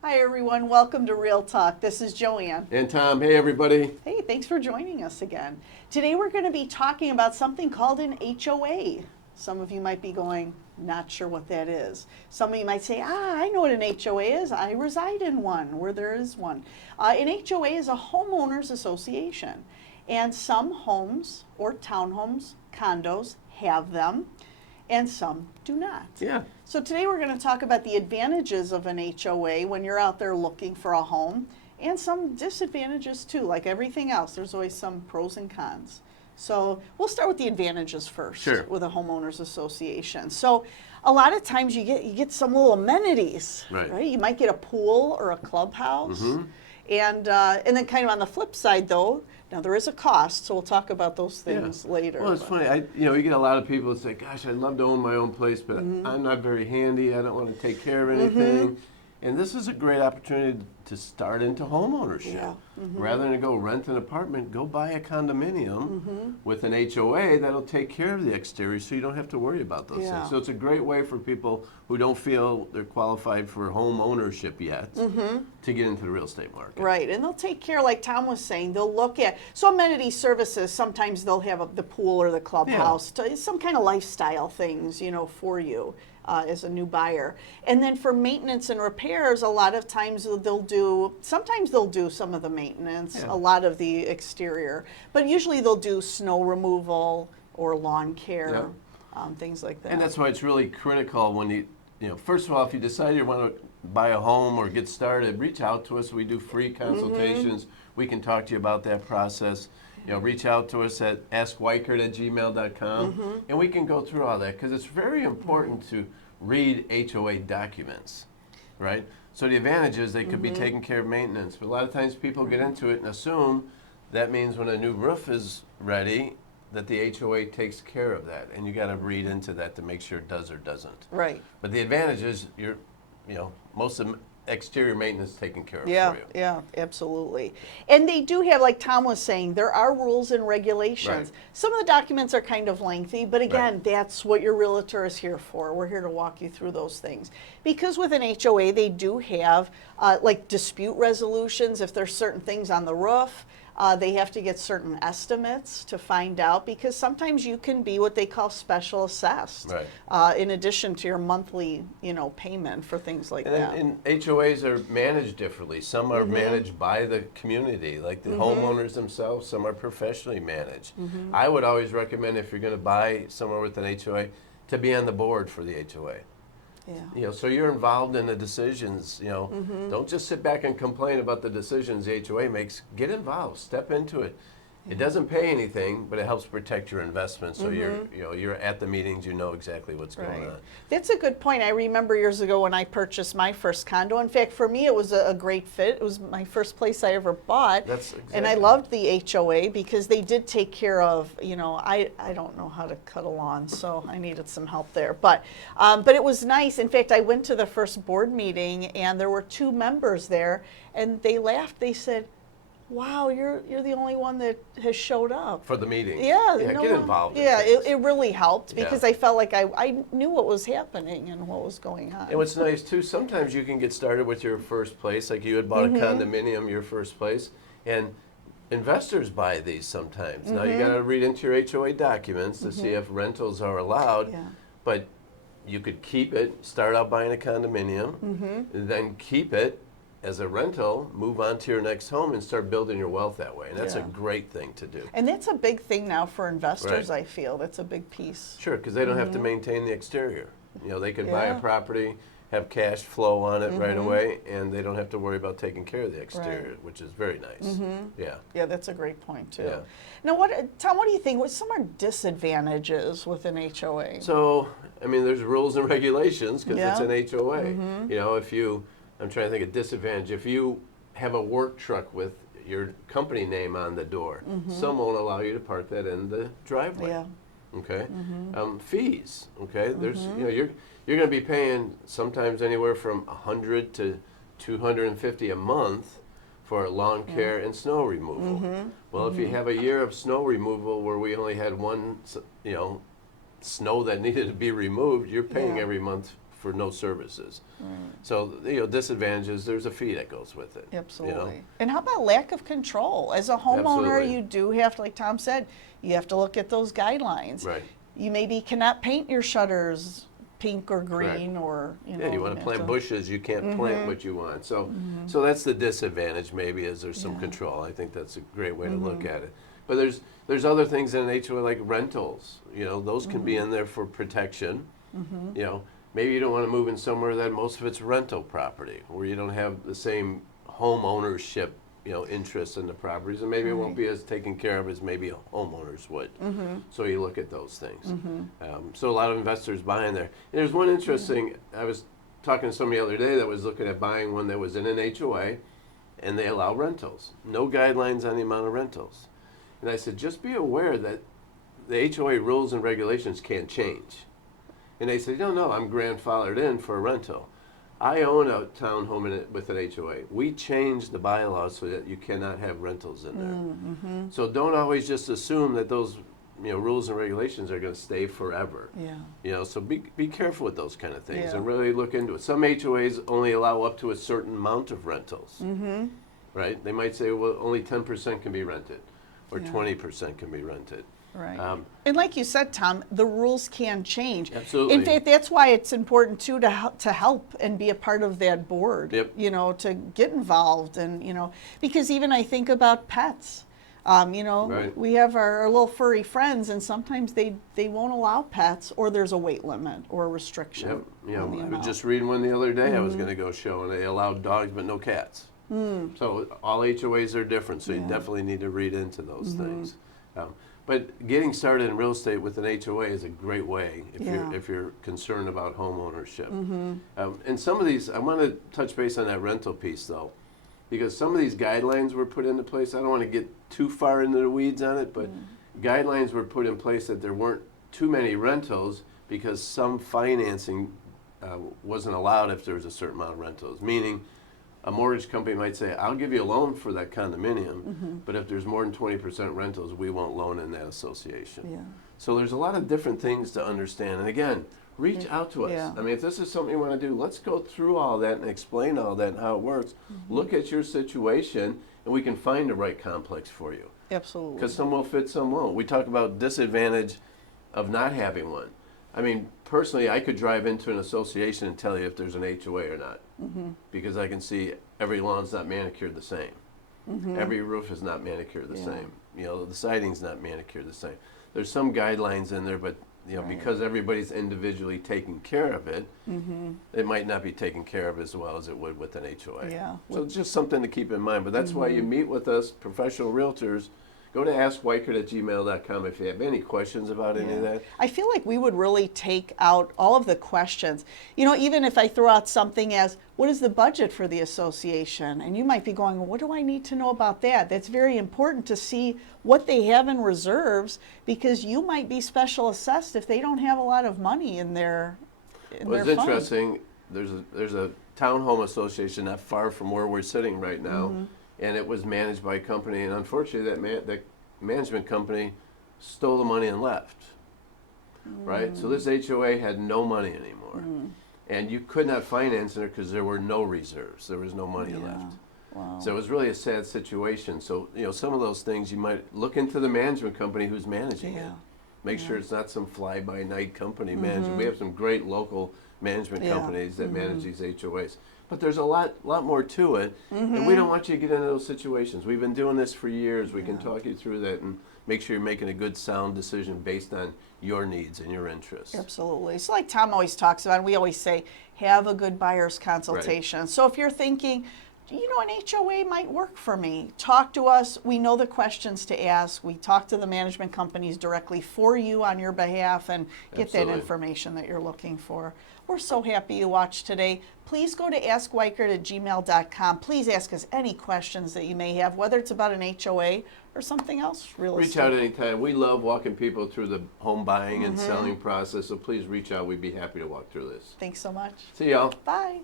Hi, everyone. Welcome to Real Talk. This is Joanne. And Tom, hey everybody. Hey, thanks for joining us again. Today we're going to be talking about something called an HOA. Some of you might be going, not sure what that is. Some of you might say, I know what an HOA is. I reside in one where there is one. An HOA is a homeowners association. And some homes or townhomes, condos have them, and some do not. Yeah. So today we're going to talk about the advantages of an HOA when you're out there looking for a home, and some disadvantages too. Like everything else, there's always some pros and cons. So we'll start with the advantages first. Sure. With a homeowners association. So a lot of times you get some little amenities, Right. You might get a pool or a clubhouse. Mm-hmm. And then kind of on the flip side though, now there is a cost, so we'll talk about those things later. Well, it's funny. You get a lot of people that say, "Gosh, I'd love to own my own place, but I'm not very handy. I don't want to take care of anything." And this is a great opportunity to start into homeownership. Yeah. Rather than go rent an apartment, go buy a condominium with an HOA that'll take care of the exterior, so you don't have to worry about those Yeah. things. So it's a great way for people who don't feel they're qualified for home ownership yet to get into the real estate market. Right, and they'll take care, like Tom was saying, they'll look at, so amenity services, sometimes they'll have the pool or the clubhouse, some kind of lifestyle things, for you as a new buyer. And then for maintenance and repairs, a lot of times sometimes they'll do some of the maintenance, a lot of the exterior, but usually they'll do snow removal or lawn care, things like that. And that's why it's really critical when first of all, if you decide you want to buy a home or get started, reach out to us. We do free consultations. We can talk to you about that process. Reach out to us at askweichert@gmail.com, and we can go through all that because it's very important to read HOA documents, right? So the advantage is they could be taking care of maintenance, but a lot of times people get into it and assume that means when a new roof is ready, that the HOA takes care of that, and you got to read into that to make sure it does or doesn't. Right. But the advantage is most of exterior maintenance taken care of for you. Yeah, absolutely. And they do have, like Tom was saying, there are rules and regulations. Right. Some of the documents are kind of lengthy, but again, Right. that's what your realtor is here for. We're here to walk you through those things. Because with an HOA, they do have like dispute resolutions. If there's certain things on the roof, they have to get certain estimates to find out, because sometimes you can be what they call special assessed, in addition to your monthly, payment for things like that. And HOAs are managed differently. Some are managed by the community, like the homeowners themselves. Some are professionally managed. I would always recommend, if you're going to buy somewhere with an HOA, to be on the board for the HOA. Yeah. So you're involved in the decisions. Don't just sit back and complain about the decisions the HOA makes. Get involved. Step into it. It doesn't pay anything, but it helps protect your investment. So you're at the meetings. You know exactly what's going on. That's a good point. I remember years ago when I purchased my first condo. In fact, for me, it was a great fit. It was my first place I ever bought. And I loved the HOA because they did take care of, I don't know how to cut a lawn, so I needed some help there. But it was nice. In fact, I went to the first board meeting, and there were 2 members there, and they laughed. They said, "Wow, you're the only one that has showed up For the meeting. Yeah, Get involved. It really helped because I felt like I knew what was happening and what was going on. And what's nice too, sometimes you can get started with your first place, like you had bought a condominium, your first place, and investors buy these sometimes. Now you got to read into your HOA documents to see if rentals are allowed, but you could keep it, start out buying a condominium, and then keep it as a rental, move on to your next home and start building your wealth that way. And that's a great thing to do. And that's a big thing now for investors, I feel. That's a big piece. Sure, because they don't have to maintain the exterior. They could buy a property, have cash flow on it right away, and they don't have to worry about taking care of the exterior, which is very nice. Yeah, that's a great point too. Yeah. Now, Tom, what do you think? What some are disadvantages with an HOA? So, there's rules and regulations because it's an HOA. I'm trying to think of disadvantage. If you have a work truck with your company name on the door, some won't allow you to park that in the driveway. Yeah. Okay. Fees. Okay. There's you're going to be paying sometimes anywhere from $100 to $250 a month for lawn care and snow removal. Well, if you have a year of snow removal where we only had one, snow that needed to be removed, you're paying every month for no services. So, disadvantages, there's a fee that goes with it. Absolutely. And how about lack of control? As a homeowner, Absolutely. you do have to, like Tom said, you have to look at those guidelines. Right. You maybe cannot paint your shutters pink or green. Correct. or, Yeah, you want to plant bushes, you can't plant what you want. So that's the disadvantage maybe, is there's some control. I think that's a great way to look at it. But there's other things in an HOA like rentals. Those can be in there for protection. Maybe you don't want to move in somewhere that most of it's rental property, where you don't have the same home ownership, interest in the properties, and maybe it won't be as taken care of as maybe homeowners would. So you look at those things. So a lot of investors buy in there. And there's one interesting, I was talking to somebody the other day that was looking at buying one that was in an HOA, and they allow rentals. No guidelines on the amount of rentals. And I said, just be aware that the HOA rules and regulations can't change. And they said, no, I'm grandfathered in for a rental. I own a townhome with an HOA. We changed the bylaws so that you cannot have rentals in there. So don't always just assume that those rules and regulations are going to stay forever. So be careful with those kind of things and really look into it. Some HOAs only allow up to a certain amount of rentals. Right? They might say, well, only 10% can be rented, or 20% can be rented. Right. And like you said, Tom, the rules can change. Absolutely. In fact, that's why it's important too to help and be a part of that board. To get involved, and because even I think about pets. Right. We have our little furry friends, and sometimes they won't allow pets, or there's a weight limit or a restriction. I was just reading one the other day. I was going to go show, and they allowed dogs but no cats. So all HOAs are different, so you definitely need to read into those things. But getting started in real estate with an HOA is a great way if you're concerned about home ownership. And some of these, I want to touch base on that rental piece though, because some of these guidelines were put into place. I don't want to get too far into the weeds on it, but guidelines were put in place that there weren't too many rentals because some financing wasn't allowed if there was a certain amount of rentals, meaning a mortgage company might say, I'll give you a loan for that condominium, but if there's more than 20% rentals, we won't loan in that association. So there's a lot of different things to understand. And again, reach out to us. I mean, if this is something you want to do, let's go through all that and explain all that and how it works. Look at your situation, and we can find the right complex for you. Absolutely. Because some will fit, some won't. We talk about disadvantage of not having one. I mean, personally, I could drive into an association and tell you if there's an HOA or not, because I can see every lawn's not manicured the same. Every roof is not manicured the same. The siding's not manicured the same. There's some guidelines in there, but because everybody's individually taking care of it, it might not be taken care of as well as it would with an HOA. So it's just something to keep in mind. But that's why you meet with us, professional realtors. Go to askweichert@gmail.com if you have any questions about any of that. I feel like we would really take out all of the questions. Even if I throw out something as, what is the budget for the association? And you might be going, well, what do I need to know about that? That's very important to see what they have in reserves, because you might be special assessed if they don't have a lot of money in their Well, it's interesting. There's a townhome association not far from where we're sitting right now. And it was managed by a company, and unfortunately that management company stole the money and left, right? So this HOA had no money anymore. And you could not finance it because there were no reserves. There was no money left. Wow. So it was really a sad situation. So, some of those things you might look into the management company who's managing it. Make sure it's not some fly-by-night company managing. We have some great local management companies that manage these HOAs. But there's a lot more to it, and we don't want you to get into those situations. We've been doing this for years. We can talk you through that and make sure you're making a good, sound decision based on your needs and your interests. Absolutely. So like Tom always talks about, we always say, have a good buyer's consultation. So if you're thinking, an HOA might work for me, talk to us. We know the questions to ask. We talk to the management companies directly for you on your behalf and get that information that you're looking for. We're so happy you watched today. Please go to askweichert@gmail.com. Please ask us any questions that you may have, whether it's about an HOA or something else real estate. Reach out anytime. We love walking people through the home buying and selling process, so please reach out. We'd be happy to walk through this. Thanks so much. See y'all. Bye.